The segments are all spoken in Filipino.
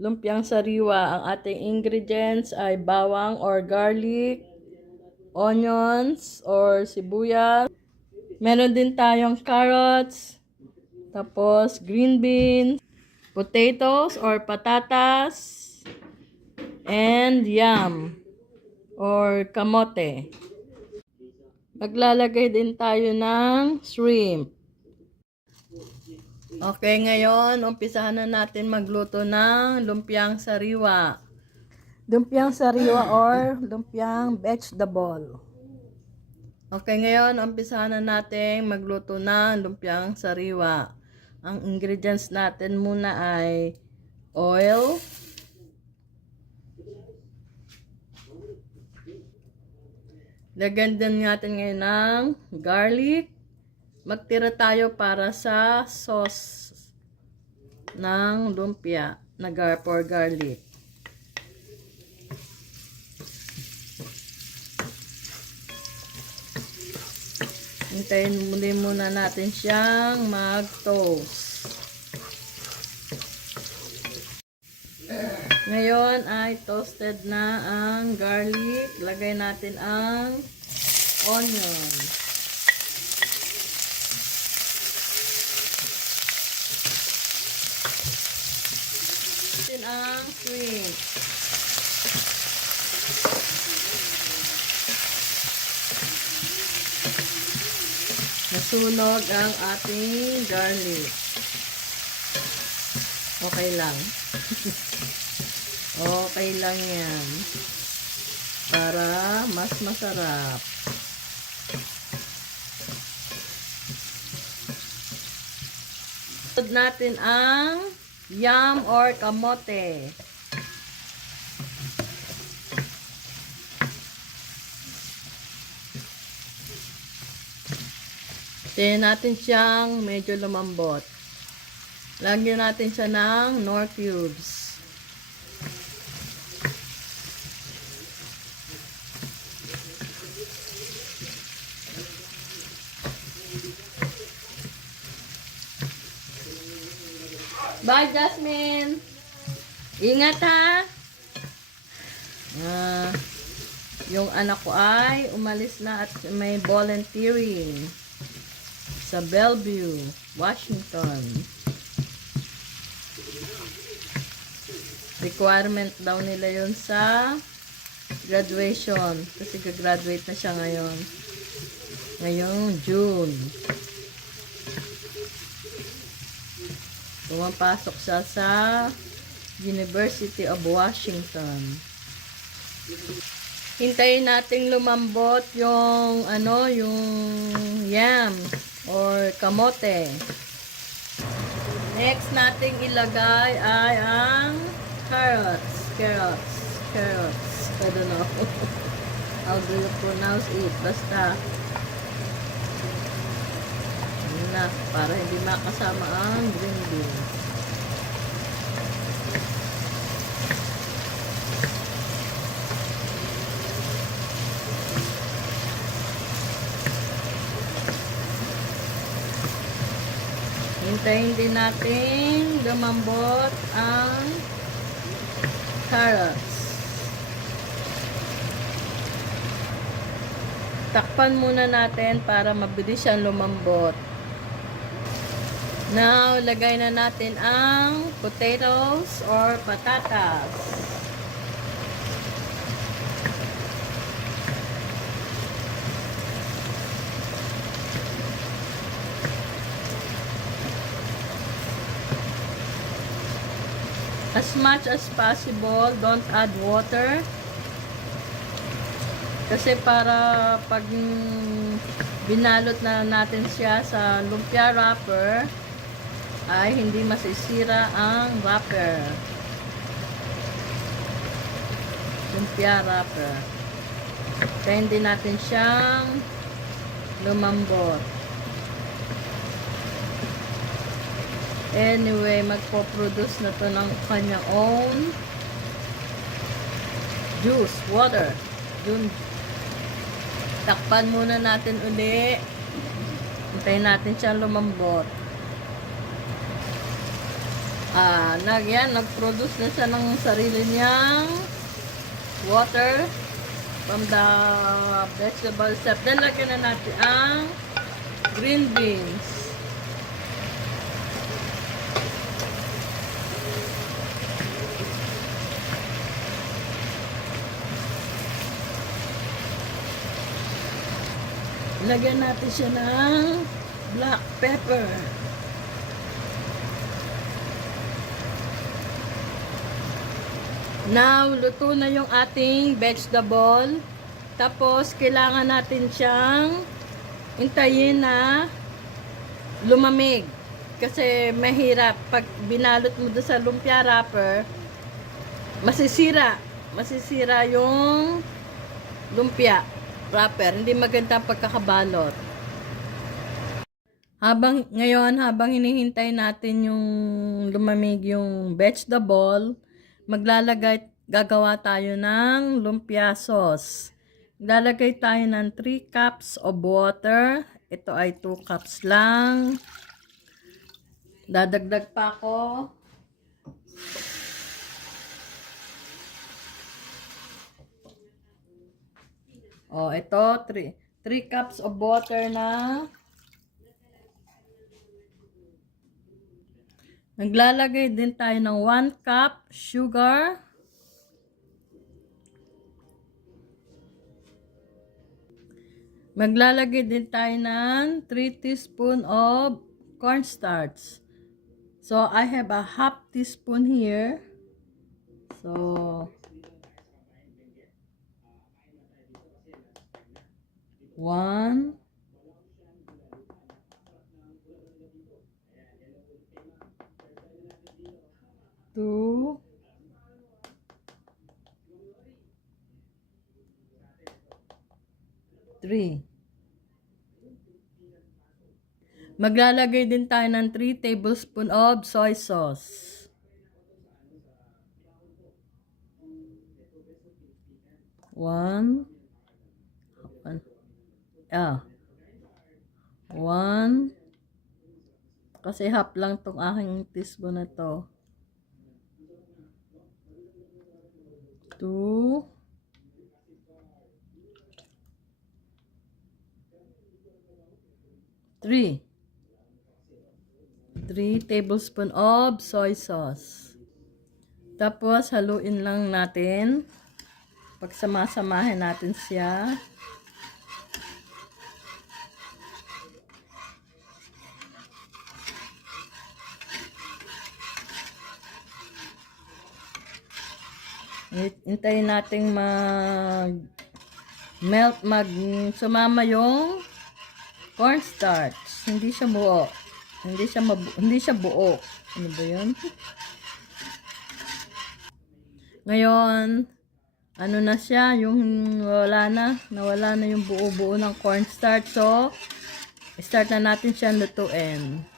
lumpiang sariwa. Ang ating ingredients ay bawang or garlic, onions or sibuyas. Meron din tayong carrots, tapos green beans, potatoes or patatas, and yam or kamote. Maglalagay din tayo ng shrimp. Okay, ngayon, umpisahan na natin magluto ng lumpiang sariwa. Lumpiang sariwa or lumpiang vegetable. Okay, ngayon, umpisahan na natin magluto ng lumpiang sariwa. Ang ingredients natin muna ay oil, lagyan din natin ngayon ng garlic. Magtira tayo para sa sauce ng lumpia na for garlic. Hintayin muna natin siyang mag-toast. Ngayon ay toasted na ang garlic. Lagay natin ang onion. Ang shrimp. Nasunog ang ating garlic. Okay lang. Okay lang yan. Para mas masarap. Sunod natin ang yam or kamote. Tingnan natin siyang medyo lumambot. Lagyan natin siya ng nor cubes. Bye, Jasmine! Ingat ha! Yung anak ko ay umalis na at may volunteering sa Bellevue, Washington. Requirement daw nila yun sa graduation. Kasi gagraduate na siya ngayon. Ngayong June. Pumapasok siya sa University of Washington. Hintayin nating lumambot yung yung yam or kamote. Next nating ilagay ay ang carrots. I don't know how do you pronounce it. Basta na para hindi makasama ang green beans. Hintayin din natin lumambot ang carrots. Takpan muna natin para mabilis siyang lumambot. Now, lagay na natin ang potatoes or patatas. As much as possible, don't add water. Kasi para pag binalot na natin siya sa lumpia wrapper, ay hindi masisira ang wrapper. Lumpia wrapper. Kaya hindi natin siyang lumambot. Anyway, magpo-produce na to ng kanyang own juice, water. Dun. Takpan muna natin uli. Hintayin natin siyang lumambot. Nag-produce na siya ng sarili niyang water from the vegetable set. Then, lagyan na natin ang green beans. Lagyan natin siya ng black pepper. Now, luto na yung ating vegetable. Tapos, kailangan natin siyang hintayin na lumamig. Kasi mahirap. Pag binalot mo doon sa lumpia wrapper, masisira. Masisira yung lumpia wrapper. Hindi maganda pagkakabalot. Habang hinihintay natin yung lumamig yung vegetable, gagawa tayo ng lumpia sauce. Lalagay tayo ng 3 cups of water. Ito ay 2 cups lang. Dadagdag pa ako. Ito 3 cups of water na. Naglalagay din tayo ng 1 cup sugar. Maglalagay din tayo ng 3 teaspoon of cornstarch. So, I have a half teaspoon here. So, 1, 2, 3. Maglalagay din tayo ng 3 tablespoon of soy sauce. 1, 1, kasi half lang tong aking teaspoon na to. 2, 3 tablespoon of soy sauce. Tapos, haluin lang natin. Pagsama-samahin natin siya. Hintayin natin sumama yung cornstarch. Hindi siya buo. Hindi siya buo. Ano ba 'yun? Ngayon, ano na siya, yung nawala na yung buo-buo ng cornstarch. So, start na natin siyang lutuin.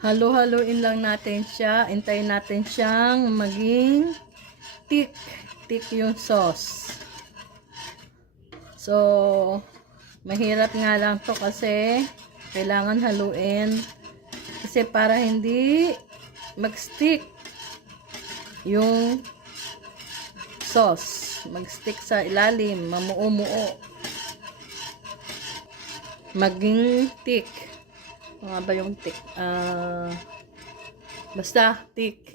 Halo-haloin lang natin siya. Hintayin natin siyang maging thick yung sauce. So, mahirap nga lang to kasi kailangan haluin. Kasi para hindi mag-stick yung sauce. Mag-stick sa ilalim. Mamuo-muo. Maging thick. Mga ba yung thick? Basta thick.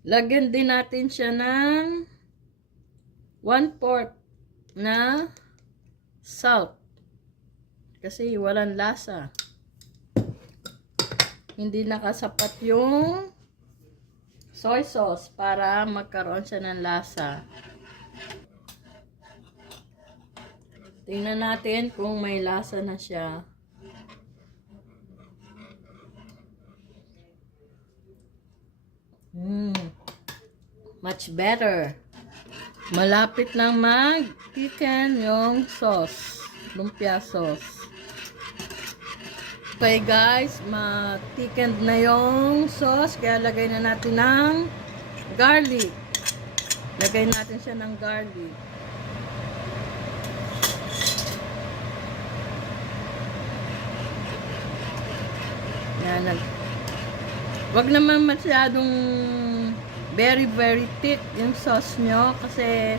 Lagyan din natin siya ng 1/4 na salt. Kasi walang lasa. Hindi nakasapat yung soy sauce para magkaroon siya ng lasa. Tingnan natin kung may lasa na siya. Much better. Malapit lang mag-thicken yung sauce. Lumpia sauce. Okay guys, ma-thickened na yung sauce. Kaya lagay na natin ng garlic. Lagay natin siya ng garlic. Yan. Wag naman masyadong very very thick yung sauce nyo kasi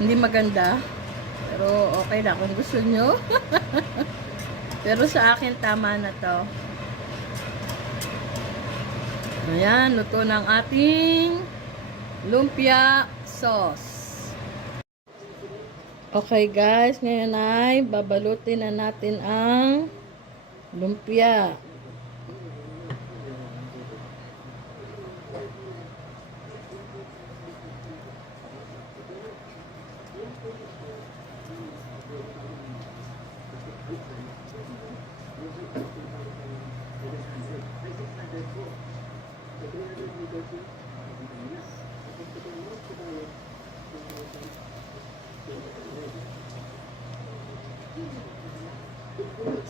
hindi maganda. Pero okay na kung gusto nyo. Pero sa akin tama na to. Ayan, luto ng ating lumpia sauce. Okay guys, ngayon ay babalutin na natin ang lumpia.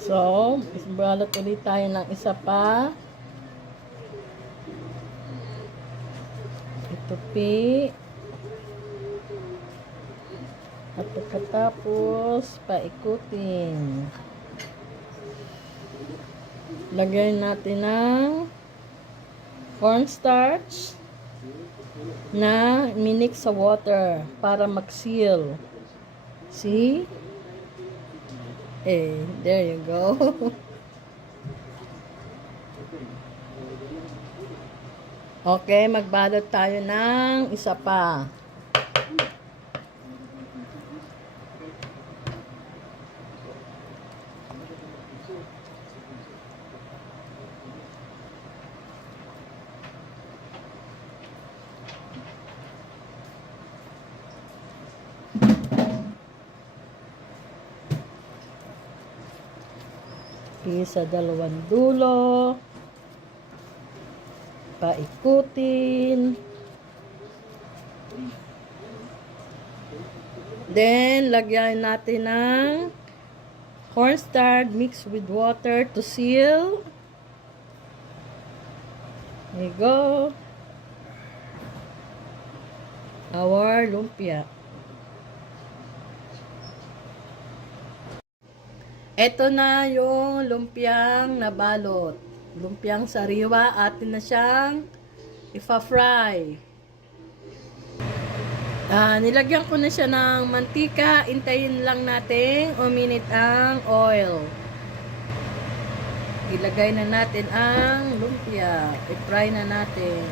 So, isbalot ulit tayo ng isa pa. Itupi. At pagkatapos, paikutin. Lagyan natin ng cornstarch na minix sa water para mag-seal. See? Eh, there you go. Okay, magbalot tayo ng isa pa. Sa dalawang dulo, paikutin, then lagyan natin ng cornstarch mixed with water to seal. There you go, our lumpia. Ito na yung lumpiang nabalot. Lumpiang sariwa, atin na siyang ipa-fry. Nilagyan ko na siya ng mantika. Intayin lang natin uminit ang oil. Ilagay na natin ang lumpia. I-fry na natin.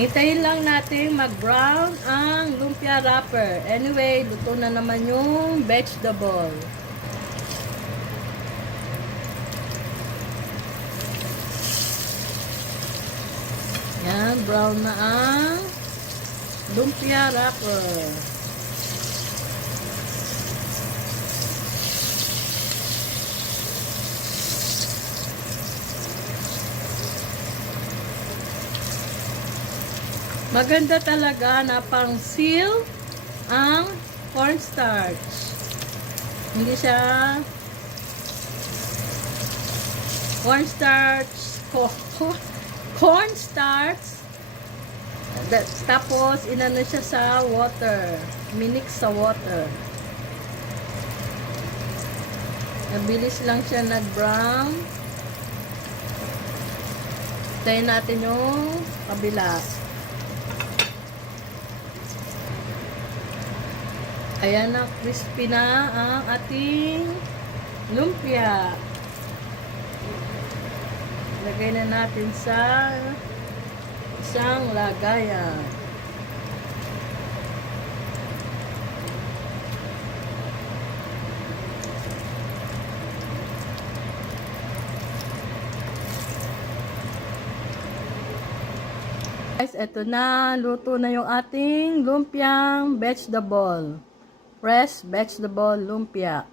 Hintayin lang natin mag-brown ang lumpia wrapper. Anyway, luto na naman yung vegetable. Yan, brown na ang lumpia wrapper. Maganda talaga na pang seal ang cornstarch. Hindi siya cornstarch. Tapos inano siya sa water, minix sa water. Nabilis lang siya nag-brown. Tayo natin yung kabila. Ayan na, crispy na ang ating lumpia. Lagay na natin sa isang lagayan. Guys, eto na. Luto na yung ating lumpiang vegetable. Fresh vegetable lumpia.